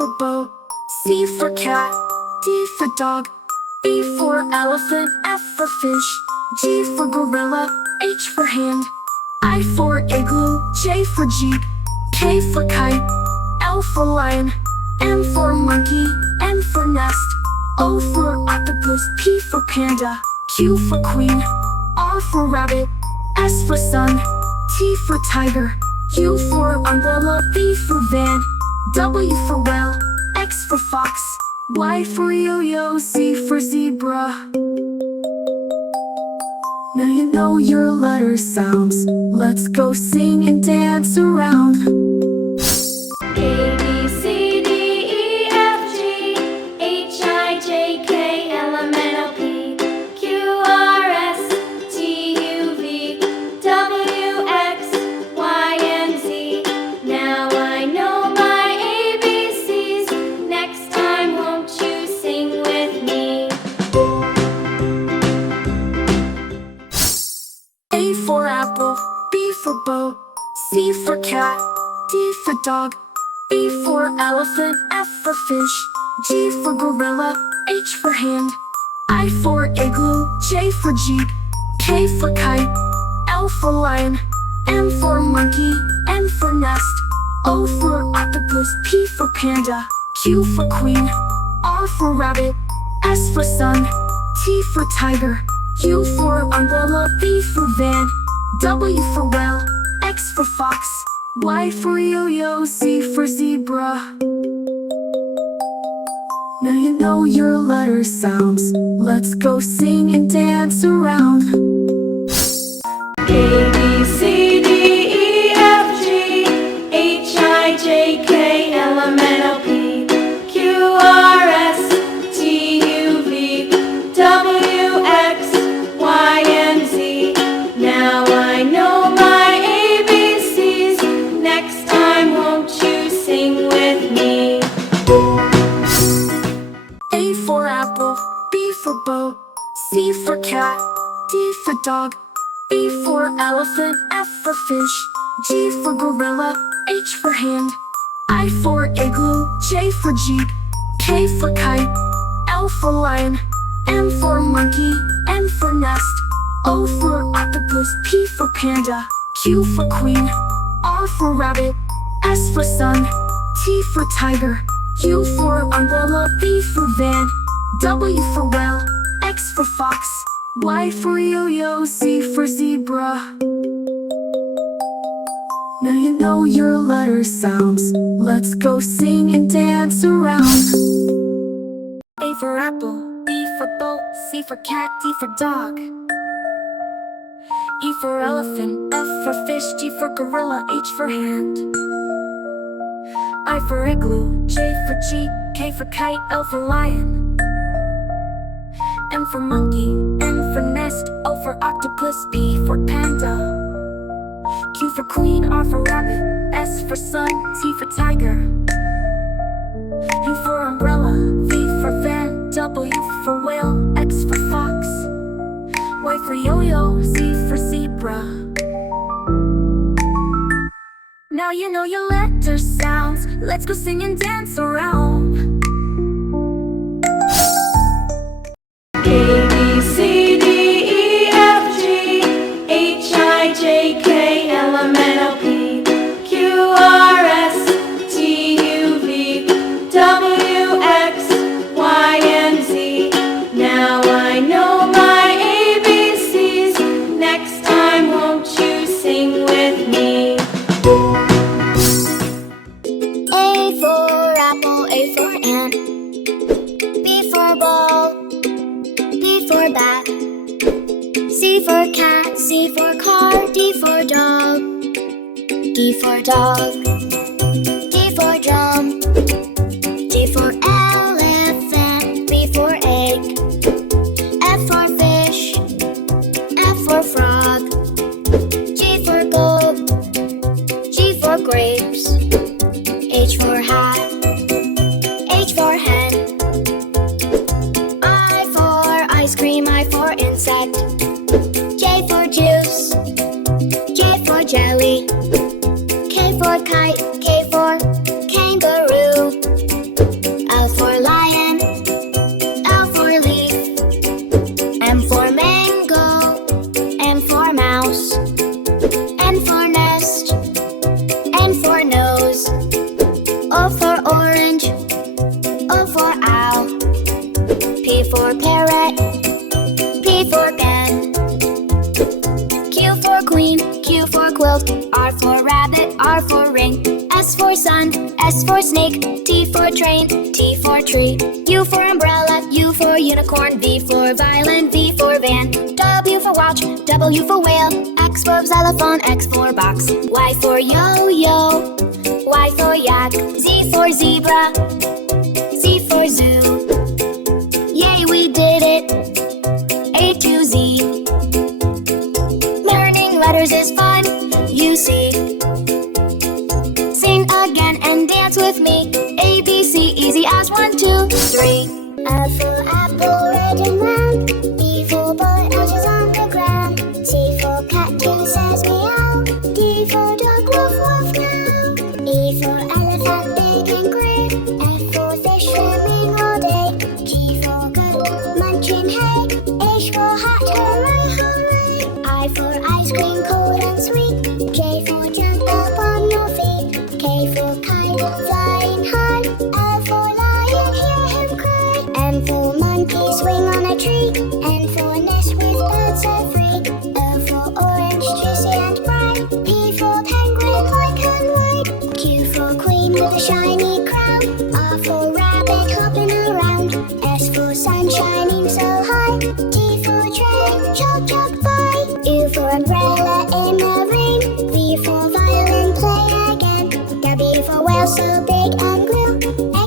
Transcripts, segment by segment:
for boat, C for cat, D for dog, E for elephant, F for fish, G for gorilla, H for hand, I for igloo, J for jeep, K for kite, L for lion, M for monkey, N for nest, O for octopus, P for panda, Q for queen, R for rabbit, S for sun, T for tiger, U for umbrella, V for van, W for whale, X for fox, Y for yo-yo, Z for zebra. Now you know your letter sounds. Let's go sing and dance around. A, B, C, D, E, F, G, H, I, J, K, L, M, N, O, P, Q, R, S, T, U, V, W, X, Y, and Z. Now I know my ABCs. Next time, won't you sing with me? A for apple, B for boat, C for cat, D for dog, E for elephant, F for fish, G for gorilla, H for hand, I for igloo, J for jeep, K for kite, L for lion, M for monkey, N for nest, O for octopus, P for panda, Q for queen, R for rabbit, S for sun, T for tiger, U for umbrella, V for van, W for whale, X for fox, Y for yo-yo, Z for zebra. Now you know your letter sounds. Let's go sing and dance around. A, B, C, D, E, F, G, H, I, J, K, L, M, N, O, P, Q, R, S, T, U, V, W, X, Y, and Z. Now I know my ABCs. Next time, won't you sing with me? A for apple, B for boat, C for cat, D for dog, E for elephant, F for fish, G for gorilla, H for hand, I for igloo, J for jeep, K for kite, L for lion, M for monkey, N for nest, O for octopus, P for panda, Q for queen, R for rabbit, S for sun, T for tiger, U for umbrella, V for van, W for whale, X for fox, Y for yo-yo, Z for zebra. Now you know your letter sounds. Let's go sing and dance around. A for apple, B for boat, C for cat, D for dog, E for elephant, F for fish, G for gorilla, H for hand, I for igloo, J for jeep, K for kite, L for lion, M for monkey, N for nest, O for octopus, P for panda, Q for queen, R for rabbit, S for sun, T for tiger, U for umbrella, V for van, W for whale, X for fox, Y for yo-yo, Z for zebra. Now you know your letter sounds. Let's go sing and dance around. A, B, C, D, E, F, G, H, I, J, K, L, M, N, O, P, Q, R, S, T, U, V, W, X, Y, and Z. Now I know my ABCs. Next time, won't you sing with me? A for apple, A for ant, B for ball, B for bat, C for cat, C for car, D for dog, D for dog, D for drum, G for elephant, B for egg, F for fish, F for frog, G for goat, G for grapes, H for hat, H for hen, I for ice cream, I for insect, J for juice, K for jelly, K for kite, K for kangaroo, world. R for rabbit, R for ring. S for sun, S for snake. T for train, T for tree. U for umbrella, U for unicorn. V for violin, V for van. W for watch, W for whale. X for xylophone, X for box. Y for yo-yo, Y for yak. Z for zebra, Z for zoo. Yay, we did it! A to Z. Learning letters is fun, you see. Sing again and dance with me. A, B, C, easy as 1, 2, 3. A for apple, red and round. B for boy, ashes on the ground. C for cat, King says meow. D for dog, woof woof now. E for elephant, big and gray. F for fish, swimming all day. G for good, munching hay. H for hat, hooray, hooray. I for ice cream, cold and sweet. J for jump up on your feet. K for kite, flying high. L for lion, hear him cry. M for monkey, swing on a tree. N for nest with birds so free. O for orange, juicy and bright. P for penguin, black and white. Q for queen with a shiny crown. R for rabbit, hopping around. S for sun, shining so high. T for train, chug chug by. U for umbrella in the rain. V for violin, play again. W for whale, so big and blue.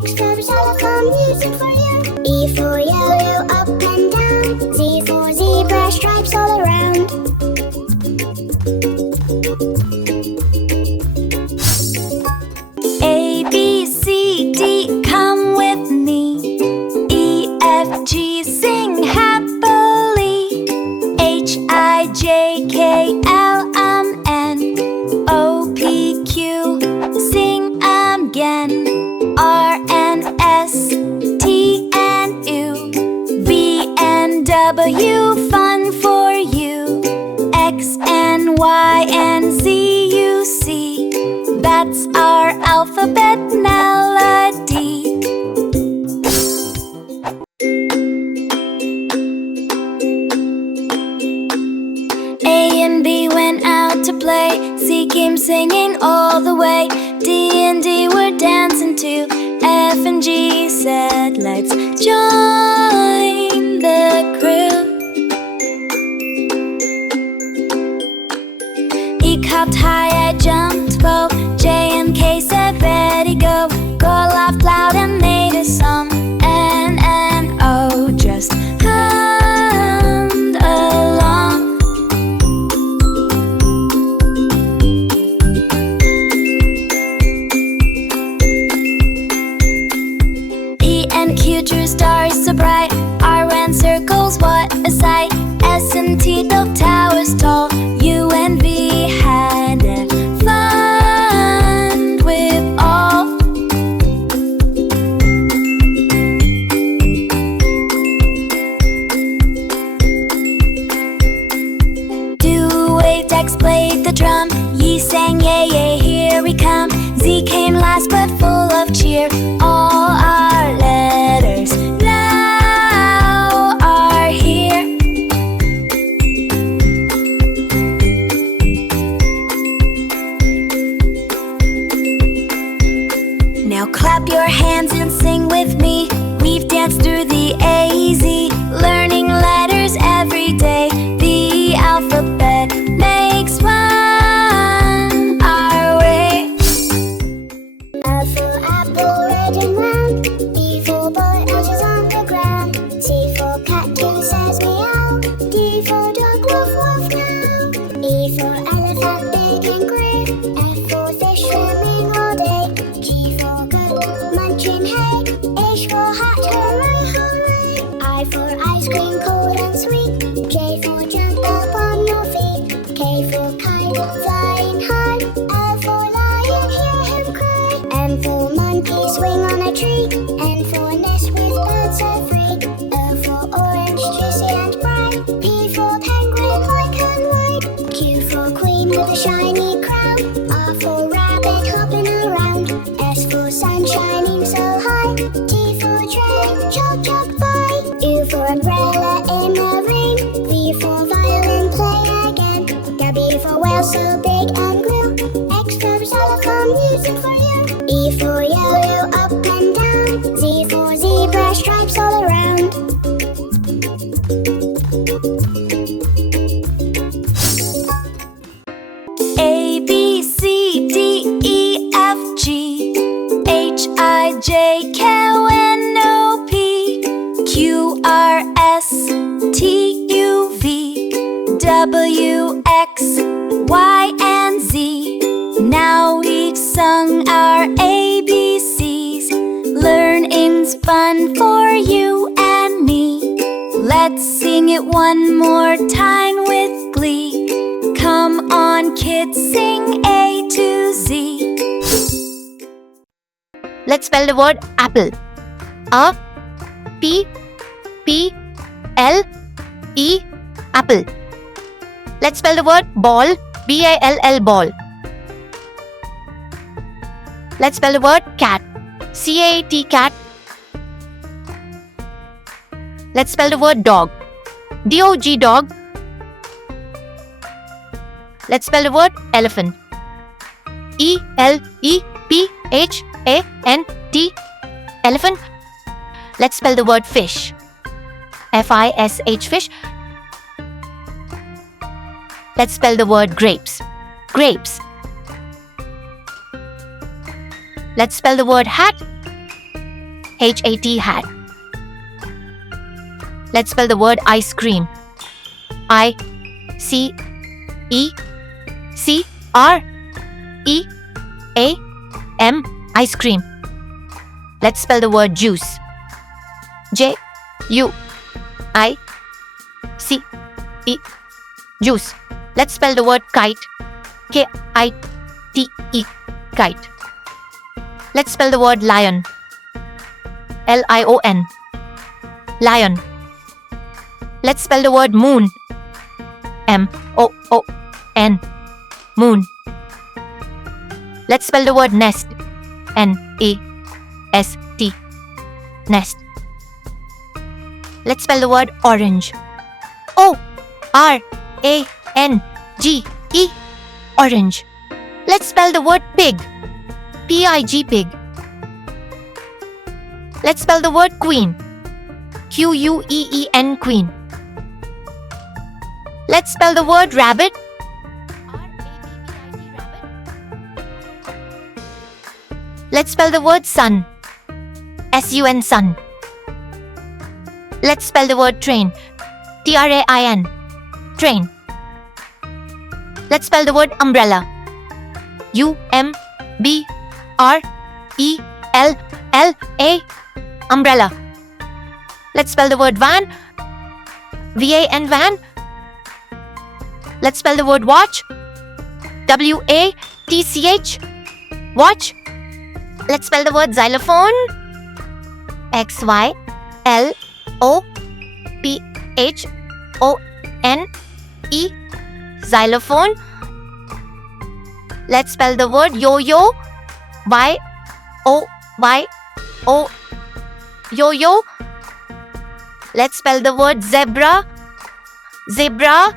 X for xylophone, music for you. E for yo-yo, up and down. Z for zebra, stripes all around. A, B, C, D, come with me. E, F, G, sing happily. H, I, J, K, L, N. O, P, Q, sing again. R, N, S, T, and U. V, and W, fun for you. X, and Y, and Z, you see. That's our alphabet melody. A and B went out to play. C came singing all the way. D and D were dancing too. F and G said, let's join the crew. E hopped high, I jumped low. J and K said, ready, go. Go laughed loud and made a song. N and O just hummed along. P and Q drew stars so bright. R ran circles, what a sight. S and T built towers tall. U and V had it fun with all. Do waved, X played the drum. Ye sang, yay, yay, here we come. Z came last but full of cheer. All our letters now are here. Now clap your hands and sing with me. We've danced through the A-Z, learning letters every day. The alphabet makes fun our way. A for apple, red and round. B for boy, ashes on the ground. C for cat, King says meow. D for dog, woof woof now. E for elephant, big and gray. F for fish, swimming all day. G for good, munching hay. H for hat, hooray, hooray. I for ice cream, cold and sweet. J for jump up on your feet. K for kite, flying high. L for lion, hear him cry. M for monkey, swing on a tree. N for nest with birds so free. O for orange, juicy and bright. P for penguin, black and white. Q for queen with a shiny crown. R for rabbit, hopping around. S for sun, shining so high. T for train, chug chug by. U for umbrella in the rain. V for violin, play again. W for whale, so big and green. for yellow, up and down. Z for zebra, stripes all around. A, B, C, D, E, F, G, H, I, J, K, L, M, N, O, P, Q, R, S, T, U, V, W, X, Y, and Z. Now we've sung our ABCs. Learning's fun for you and me. Let's sing it one more time with glee. Come on, kids, sing A to Z. Let's spell the word apple. A P P L E apple. Let's spell the word ball. B-A-L-L ball. Let's spell the word cat. C-A-T cat. Let's spell the word dog. D-O-G dog. Let's spell the word elephant. E-L-E-P-H-A-N-T elephant. Let's spell the word fish. F-I-S-H fish. Let's spell the word grapes. Grapes. Let's spell the word hat. H-A-T hat. Let's spell the word ice cream. I-C-E-C-R-E-A-M ice cream. Let's spell the word juice. J-U-I-C-E juice. Let's spell the word kite. K-I-T-E kite. Let's spell the word lion. L-I-O-N lion. Let's spell the word moon. M-O-O-N moon. Let's spell the word nest. N-E-S-T nest. Let's spell the word orange. O-R-A-N-G-E orange. Let's spell the word pig. P-I-G pig. Let's spell the word queen. Q-U-E-E-N queen. Let's spell the word rabbit. R-A-B-B-I-T rabbit. Let's spell the word sun. S-U-N sun. Let's spell the word train. T-R-A-I-N train. Let's spell the word umbrella. U-M-B-R-E-L-L-A umbrella. Let's spell the word van. V-A-N van. Let's spell the word watch. W-A-T-C-H watch. Let's spell the word xylophone. X-Y-L-O-P-H-O-N-E xylophone. Let's spell the word yo-yo. Y-O-Y-O yo-yo. Let's spell the word zebra. Zebra.